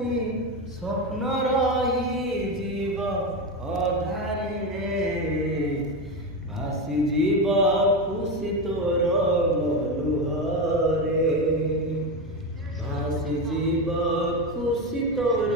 প্রতি স্বপ্ন রহি জীব অধারে ভাসি জীব খুশি তোর মনোহরে ভাসি জীব খুশি তোর